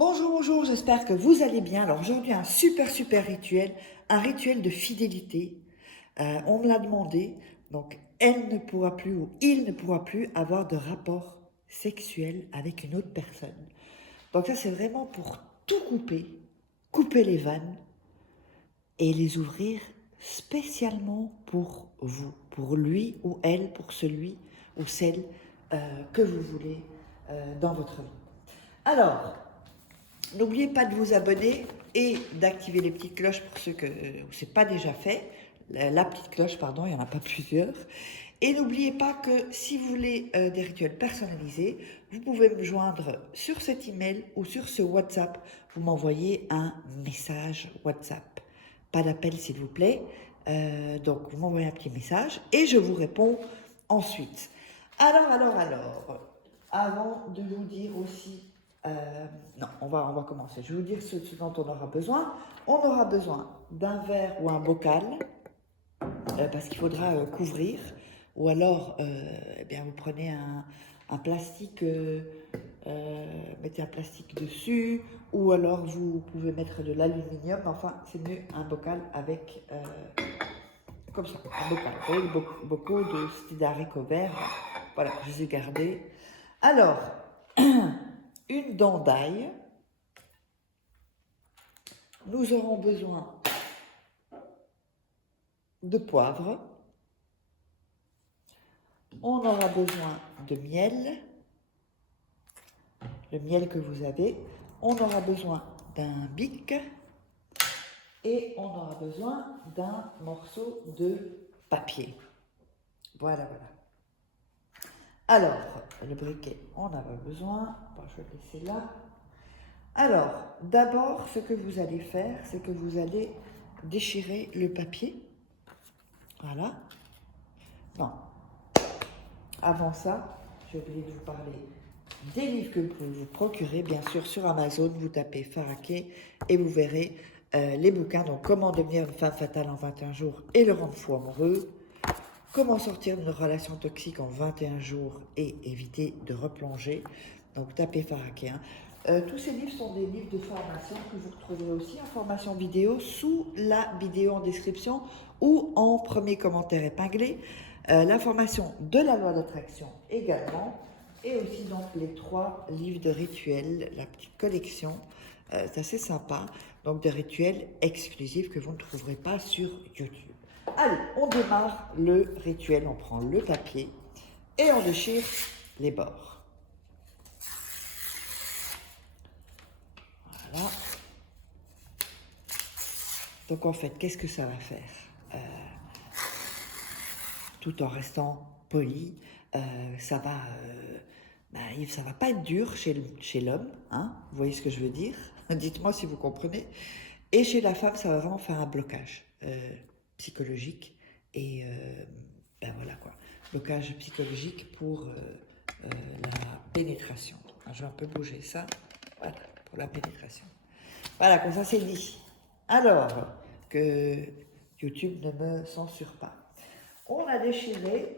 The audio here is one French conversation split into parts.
Bonjour, bonjour, j'espère que vous allez bien. Alors aujourd'hui, un super rituel, un rituel de fidélité. On me l'a demandé, donc elle ne pourra plus ou il ne pourra plus avoir de rapport sexuel avec une autre personne. Donc ça, c'est vraiment pour tout couper, couper les vannes et les ouvrir spécialement pour vous, pour lui ou elle, pour celui ou celle que vous voulez dans votre vie. Alors, n'oubliez pas de vous abonner et d'activer les petites cloches pour ceux que ce n'est pas déjà fait. La petite cloche, pardon, il n'y en a pas plusieurs. Et n'oubliez pas que si vous voulez des rituels personnalisés, vous pouvez me joindre sur cet email ou sur ce WhatsApp. Vous m'envoyez un message WhatsApp. Pas d'appel s'il vous plaît. Donc vous m'envoyez un petit message et je vous réponds ensuite. Alors, avant de vous dire aussi non, on va commencer. Je vais vous dire ce dont on aura besoin. On aura besoin d'un verre ou un bocal, parce qu'il faudra couvrir. Ou alors, eh bien, vous prenez un plastique, mettez un plastique dessus. Ou alors, vous pouvez mettre de l'aluminium. Enfin, c'est mieux un bocal avec, comme ça, un bocal. Vous voyez, les bocaux de style d'haricots verts. Voilà, je les ai gardés. Alors, une dent d'ail. Nous aurons besoin de poivre. On aura besoin de miel, le miel que vous avez. On aura besoin d'un bic et on aura besoin d'un morceau de papier. Voilà. Alors, le briquet, on en a besoin. Bon, je vais le laisser là. Alors, d'abord, ce que vous allez faire, c'est que vous allez déchirer le papier. Voilà. Non. Avant ça, j'ai oublié de vous parler des livres que vous pouvez vous procurer. Bien sûr, sur Amazon, vous tapez Faraké et vous verrez les bouquins. Donc, comment devenir une femme fatale en 21 jours et le rendre fou amoureux. Comment sortir d'une relation toxique en 21 jours et éviter de replonger. Donc, tapez Faraké. Tous ces livres sont des livres de formation que vous retrouverez aussi en formation vidéo sous la vidéo en description ou en premier commentaire épinglé. La formation de la loi d'attraction également. Et aussi donc les 3 livres de rituels, la petite collection. C'est assez sympa. Donc des rituels exclusifs que vous ne trouverez pas sur YouTube. Allez, on démarre le rituel. On prend le papier et on déchire les bords. Voilà. Donc en fait, qu'est-ce que ça va faire tout en restant poli, ça va pas être dur chez l'homme, hein, vous voyez ce que je veux dire? Dites-moi si vous comprenez. Et chez la femme, ça va vraiment faire un blocage psychologique et ben voilà quoi, blocage psychologique pour la pénétration. Alors, je vais un peu bouger ça, voilà, pour la pénétration. Voilà, comme ça c'est dit. Alors que YouTube ne me censure pas. On a déchiré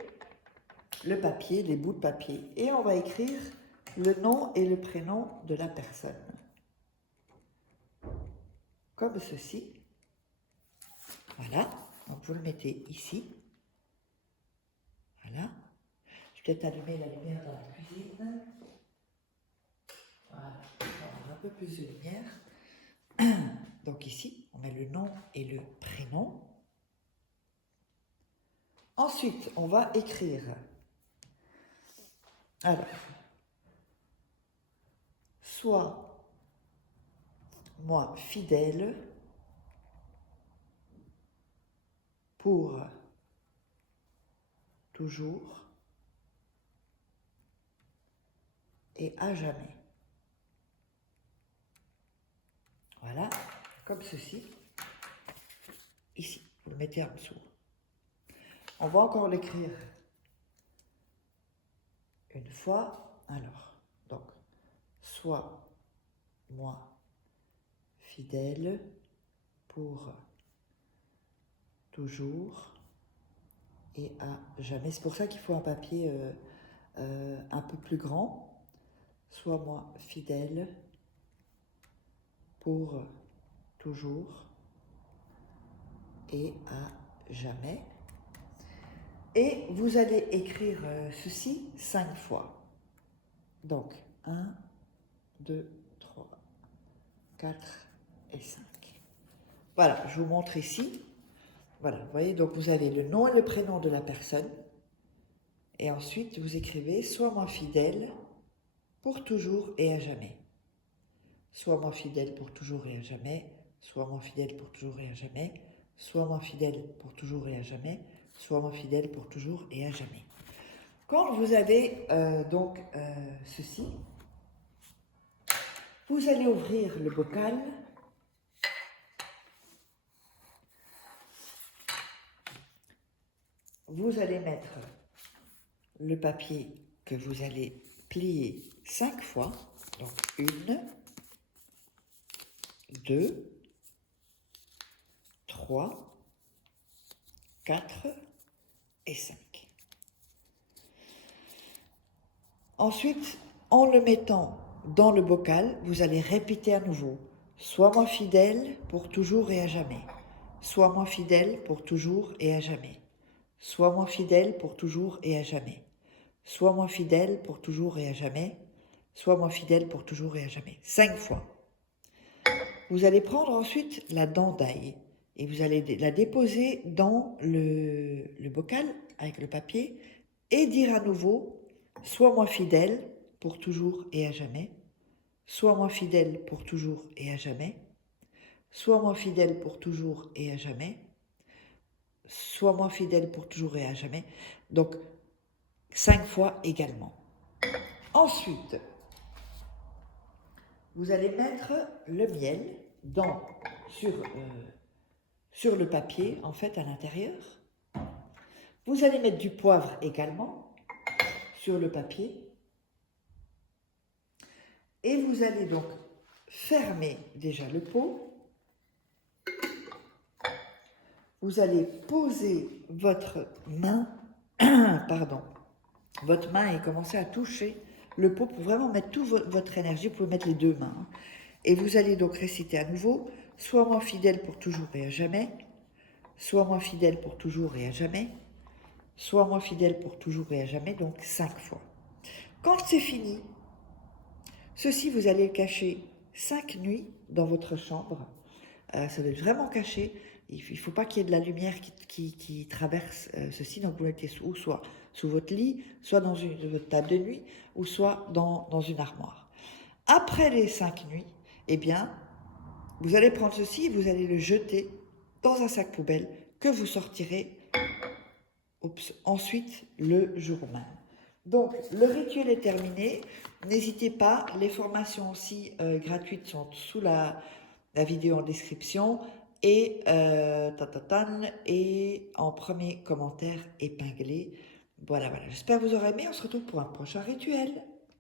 le papier, les bouts de papier, et on va écrire le nom et le prénom de la personne. Comme ceci. Voilà. Donc vous le mettez ici. Voilà. Je vais peut-être allumer la lumière dans la cuisine. Voilà. On a un peu plus de lumière. Donc ici, on met le nom et le prénom. Ensuite, on va écrire. Alors, soit moi fidèle pour toujours et à jamais. Voilà, comme ceci. Ici, vous le mettez en dessous. On va encore l'écrire une fois. Alors, donc, sois moi fidèle pour toujours et à jamais. C'est pour ça qu'il faut un papier un peu plus grand. Sois moi fidèle pour toujours et à jamais. Et vous allez écrire ceci 5 fois. Donc, 1, 2, 3, 4 et 5. Voilà, je vous montre ici. Voilà, vous voyez, donc vous avez le nom et le prénom de la personne. Et ensuite, vous écrivez « Sois-moi fidèle pour toujours et à jamais ». Sois-moi fidèle pour toujours et à jamais. Sois-moi fidèle pour toujours et à jamais. Sois-moi fidèle pour toujours et à jamais. Sois-moi fidèle pour toujours et à jamais. Quand vous avez ceci, vous allez ouvrir le bocal. Vous allez mettre le papier que vous allez plier 5 fois. Donc 1, 2, 3, 4 et 5. Ensuite, en le mettant dans le bocal, vous allez répéter à nouveau « Sois-moi fidèle pour toujours et à jamais. Sois-moi fidèle pour toujours et à jamais. Sois-moi fidèle pour toujours et à jamais. Sois-moi fidèle pour toujours et à jamais. Sois-moi fidèle pour toujours et à jamais. » 5 fois. Vous allez prendre ensuite la dent d'ail et vous allez la déposer dans le bocal avec le papier et dire à nouveau « Sois-moi fidèle pour toujours et à jamais. Sois-moi fidèle pour toujours et à jamais. Sois-moi fidèle pour toujours et à jamais. Sois-moi fidèle pour toujours et à jamais. » Donc, 5 fois également. Ensuite, vous allez mettre le miel sur le papier, en fait, à l'intérieur. Vous allez mettre du poivre également sur le papier. Et vous allez donc fermer déjà le pot. Vous allez poser votre main, votre main et commencer à toucher le pot pour vraiment mettre toute votre énergie. Vous pouvez mettre les 2 mains. Et vous allez donc réciter à nouveau « Sois-moi fidèle pour toujours et à jamais. Sois-moi fidèle pour toujours et à jamais. Sois-moi fidèle pour toujours et à jamais », donc 5 fois. Quand c'est fini, ceci, vous allez le cacher 5 nuits dans votre chambre. Ça doit être vraiment caché. Il ne faut pas qu'il y ait de la lumière qui traverse ceci. Donc, vous le mettez soit sous votre lit, soit dans votre table de nuit, ou soit dans une armoire. Après les 5 nuits, eh bien, vous allez prendre ceci et vous allez le jeter dans un sac poubelle que vous sortirez ensuite le jour même. Donc, le rituel est terminé. N'hésitez pas, les formations aussi gratuites sont sous la vidéo en description et en premier commentaire épinglé. Voilà, j'espère que vous aurez aimé. On se retrouve pour un prochain rituel.